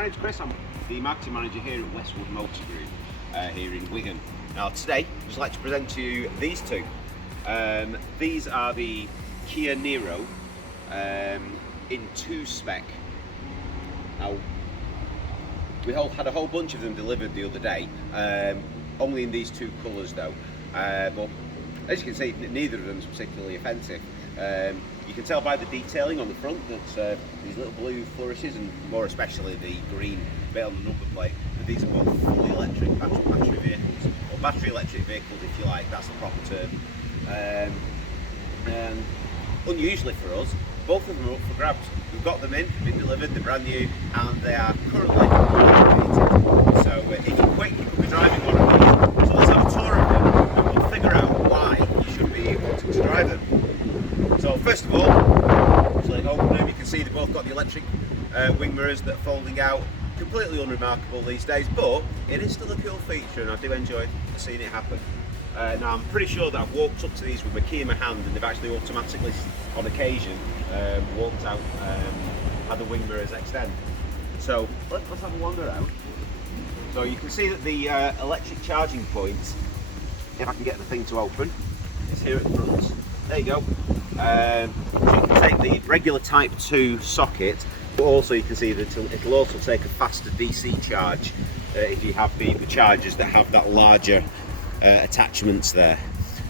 My name's Chris, I'm the marketing manager here at Westwood Motor Group here in Wigan. Now today, I'd just like to present to you these two. These are the Kia Niro in 2 spec. Now, we had a whole bunch of them delivered the other day, only in these 2 colours though. But as you can see, neither of them is particularly offensive. You can tell by the detailing on the front that these little blue flourishes, and more especially the green bit on the number plate, that these are both fully electric battery vehicles, or battery electric vehicles if you like, that's the proper term. And unusually for us, both of them are up for grabs. We've got them in, they've been delivered, they're brand new, and they are currently activated. So if you're quick, you could be driving one of these. So let's have a tour of them and we'll figure out why you should be wanting to drive them. So first of all, so open them, you can see they've both got the electric wing mirrors that are folding out. Completely unremarkable these days, but it is still a cool feature and I do enjoy seeing it happen. Now I'm pretty sure that I've walked up to these with my key in my hand and they've actually automatically, on occasion, walked out, had the wing mirrors extend. So let's have a wander out. So you can see that the electric charging point, if I can get the thing to open, is here at the front. There you go. So you can take the regular Type 2 socket, but also you can see that it'll also take a faster DC charge if you have the chargers that have that larger attachments there.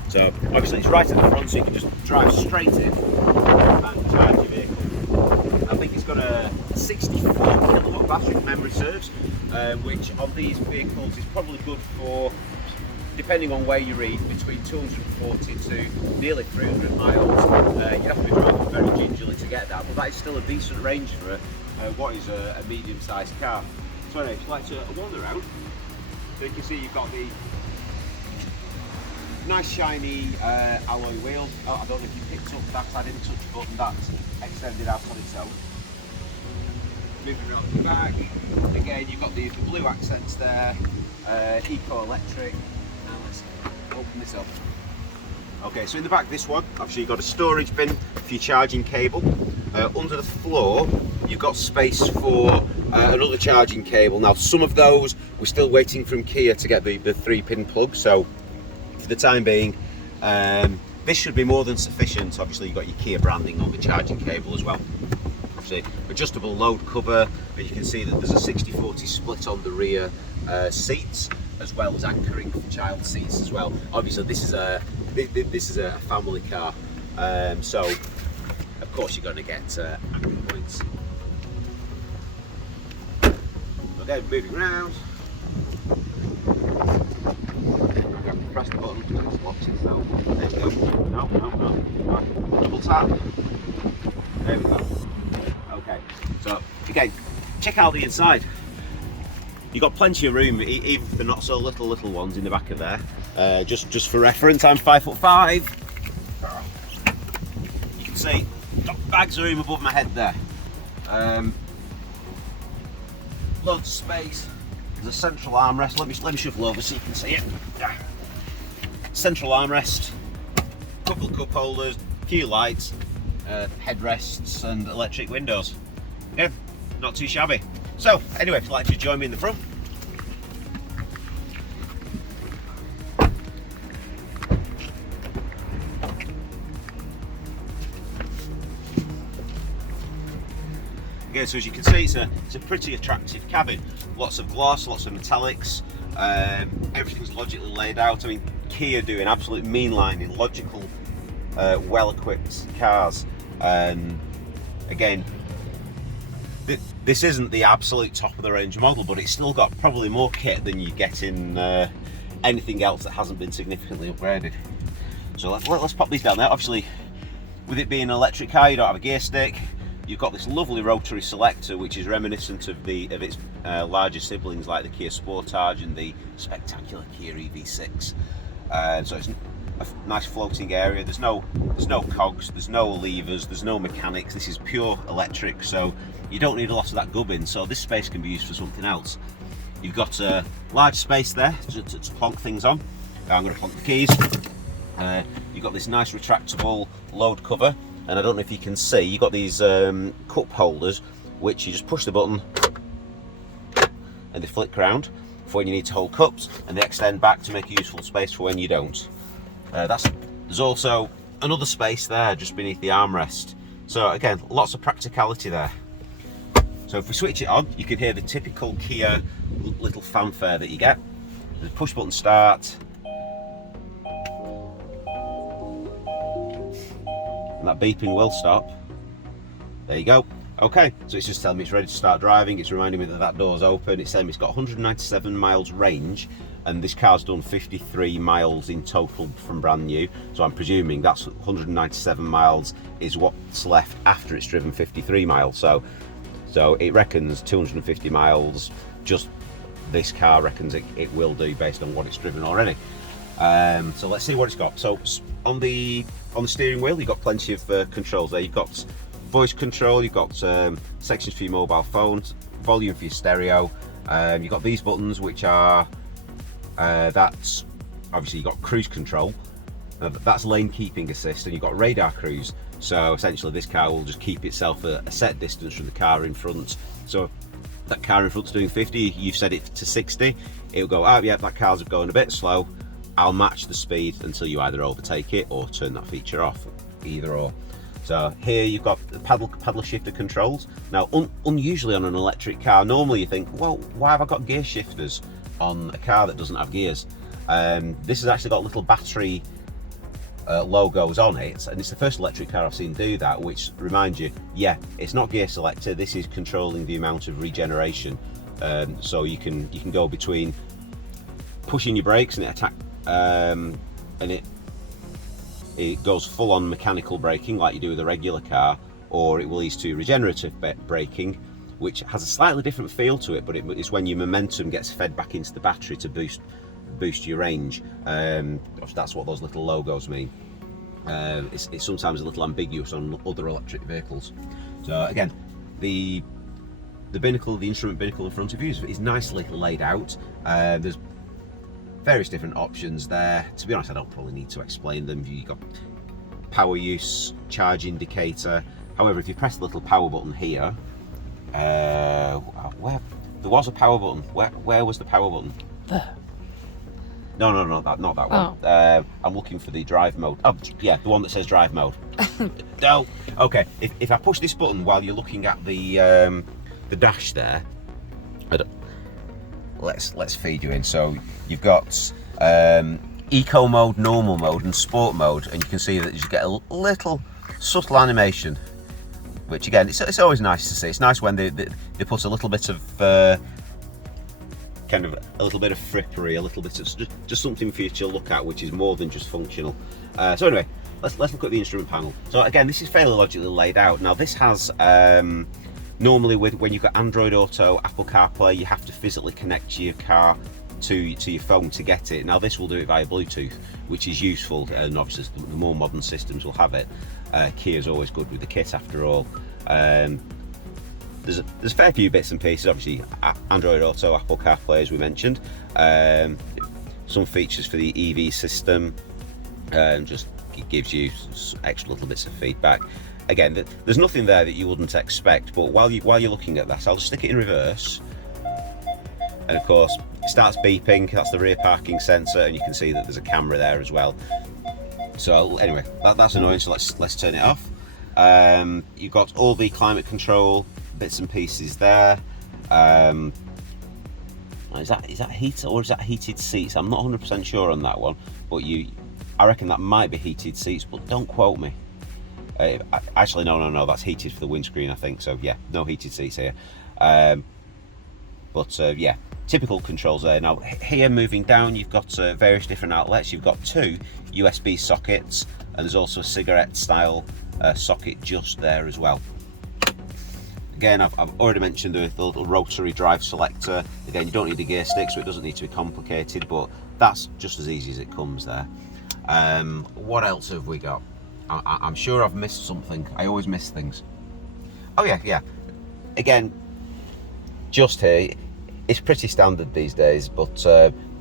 So obviously it's right at the front, so you can just drive straight in and charge your vehicle. I think it's got a 64 kilowatt battery if memory serves, which on these vehicles is probably good for, depending on where you read, between 240 to nearly 300 miles. You'd have to be driving very gingerly to get that, but that is still a decent range for what is a medium-sized car. So anyway, just like to wander around. So you can see you've got the nice shiny alloy wheel. Oh, I don't know if you picked up that, I didn't touch a button, that's extended out on its own. Moving around the back, again you've got the blue accents there, eco-electric. Now let's open this up. Okay, so in the back of this one, obviously you've got a storage bin for your charging cable. Under the floor, you've got space for another charging cable. Now some of those, we're still waiting from Kia to get the 3-pin plug, so for the time being, this should be more than sufficient. Obviously you've got your Kia branding on the charging cable as well. Obviously adjustable load cover, but you can see that there's a 60-40 split on the rear seats, as well as anchoring for child seats as well. Obviously this is a family car, so of course you're going to get anchor points. Okay, moving around. Press the button, it locks itself. There we go. No. Double tap. There we go. Okay, so again, check out the inside. You've got plenty of room, even for the not so little ones in the back of there. Just for reference, I'm 5'5". You can see, got bags of room above my head there. Loads of space. There's a central armrest. Let me shuffle over so you can see it. Central armrest, couple of cup holders, few lights, headrests and electric windows. Yeah, not too shabby. So anyway, if you'd like to join me in the front. Okay, so as you can see, it's a pretty attractive cabin. Lots of gloss, lots of metallics. Everything's logically laid out. I mean, Kia do an absolute meanlining, logical, well-equipped cars. Again, this isn't the absolute top of the range model, but it's still got probably more kit than you get in anything else that hasn't been significantly upgraded. So let's pop these down there. Obviously, with it being an electric car, you don't have a gear stick. You've got this lovely rotary selector, which is reminiscent of its larger siblings like the Kia Sportage and the spectacular Kia EV6. So it's a nice floating area. There's no cogs, there's no levers, there's no mechanics. This is pure electric, so you don't need a lot of that gubbin. So this space can be used for something else. You've got a large space there to plonk things on. I'm going to plonk the keys. You've got this nice retractable load cover. And I don't know if you can see, you've got these cup holders, which you just push the button and they flick round for when you need to hold cups, and they extend back to make a useful space for when you don't. There's also another space there just beneath the armrest. So again, lots of practicality there. So if we switch it on, you can hear the typical Kia little fanfare that you get. The push button start, and that beeping will stop. There you go. Okay, so it's just telling me it's ready to start driving. It's reminding me that that door's open. It's saying it's got 197 miles range, and this car's done 53 miles in total from brand new. So I'm presuming that's 197 miles is what's left after it's driven 53 miles. So it reckons 250 miles, just this car reckons it will do based on what it's driven already. So let's see what it's got. So on the steering wheel, you've got plenty of controls there. You've got voice control, you've got sections for your mobile phones, volume for your stereo. You've got these buttons which are, that's obviously you've got cruise control, that's lane keeping assist, and you've got radar cruise. So essentially this car will just keep itself a set distance from the car in front. So if that car in front's doing 50, you've set it to 60, it'll go, oh yeah, that car's going a bit slow, I'll match the speed until you either overtake it or turn that feature off, either or. So here you've got the paddle shifter controls. Now unusually on an electric car, normally you think, well, why have I got gear shifters on a car that doesn't have gears? This has actually got little battery logos on it, and it's the first electric car I've seen do that, which reminds you, yeah, it's not gear selector, this is controlling the amount of regeneration. So you can go between pushing your brakes and it attack, and it goes full on mechanical braking like you do with a regular car, or it will ease to regenerative braking, which has a slightly different feel to it, but it's when your momentum gets fed back into the battery to boost your range. That's what those little logos mean. It's sometimes a little ambiguous on other electric vehicles. So again, the binnacle, the instrument binnacle in front of you is nicely laid out. There's various different options there. To be honest, I don't probably need to explain them. You've got power use, charge indicator. However, if you press the little power button here, where there was a power button, where was the power button? There. No, not that one. Oh. I'm looking for the drive mode. Oh, yeah, the one that says drive mode. No. Okay. If I push this button while you're looking at the dash there, let's feed you in. So you've got eco mode, normal mode, and sport mode, and you can see that you get a little subtle animation, which again, it's always nice to see. It's nice when they put a little bit of kind of a little bit of frippery, a little bit of just something for you to look at, which is more than just functional. So anyway, let's look at the instrument panel. So again, this is fairly logically laid out. Now this has normally when you've got Android Auto, Apple CarPlay, you have to physically connect your car to your phone to get it. Now this will do it via Bluetooth, which is useful, and obviously the more modern systems will have it. Kia's always good with the kit after all. There's a fair few bits and pieces, obviously Android Auto, Apple CarPlay as we mentioned, some features for the EV system, just gives you extra little bits of feedback. Again, there's nothing there that you wouldn't expect, but while you're looking at that, I'll just stick it in reverse, and of course it starts beeping. That's the rear parking sensor, and you can see that there's a camera there as well. So anyway, that's annoying, so let's turn it off. You've got all the climate control bits and pieces there. Is that heat or is that heated seats? I'm not 100% sure on that one, but I reckon that might be heated seats, but don't quote me. Actually, no, that's heated for the windscreen, I think. So yeah, no heated seats here. Yeah, typical controls there. Now here, moving down, you've got various different outlets. You've got 2 USB sockets, and there's also a cigarette style socket just there as well. Again, I've already mentioned the little rotary drive selector. Again, you don't need a gear stick, so it doesn't need to be complicated, but that's just as easy as it comes there. What else have we got? I'm sure I've missed something. I always miss things. Oh yeah. Again, just here, it's pretty standard these days, but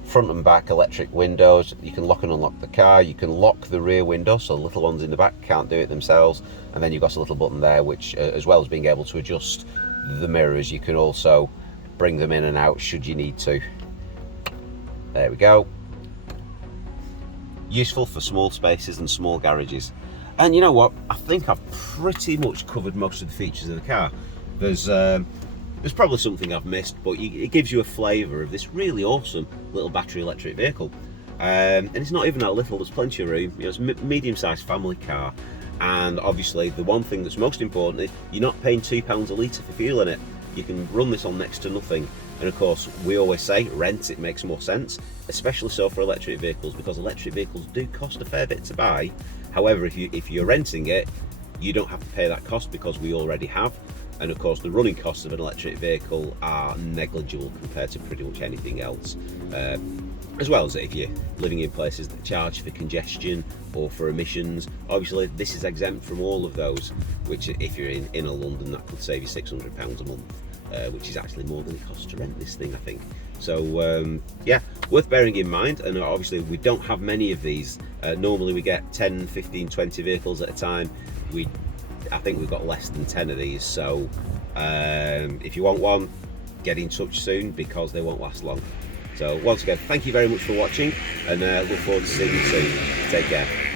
front and back electric windows. You can lock and unlock the car. You can lock the rear window, so the little ones in the back can't do it themselves. And then you've got a little button there, which, as well as being able to adjust the mirrors, you can also bring them in and out should you need to. There we go. Useful for small spaces and small garages. And you know what, I think I've pretty much covered most of the features of the car. There's probably something I've missed, but it gives you a flavour of this really awesome little battery electric vehicle. And it's not even that little, there's plenty of room. You know, it's a medium-sized family car, and obviously the one thing that's most important is you're not paying £2 a litre for fuel in it. You can run this on next to nothing. And of course, we always say rent, it makes more sense, especially so for electric vehicles, because electric vehicles do cost a fair bit to buy. However, if you're renting it, you don't have to pay that cost because we already have. And of course, the running costs of an electric vehicle are negligible compared to pretty much anything else. As well as if you're living in places that charge for congestion or for emissions. Obviously, this is exempt from all of those, which if you're in inner London, that could save you £600 a month, which is actually more than it costs to rent this thing, I think. So yeah, worth bearing in mind. And obviously we don't have many of these. Normally we get 10, 15, 20 vehicles at a time. I think we've got less than 10 of these. So if you want one, get in touch soon because they won't last long. So once again, thank you very much for watching, and look forward to seeing you soon. Take care.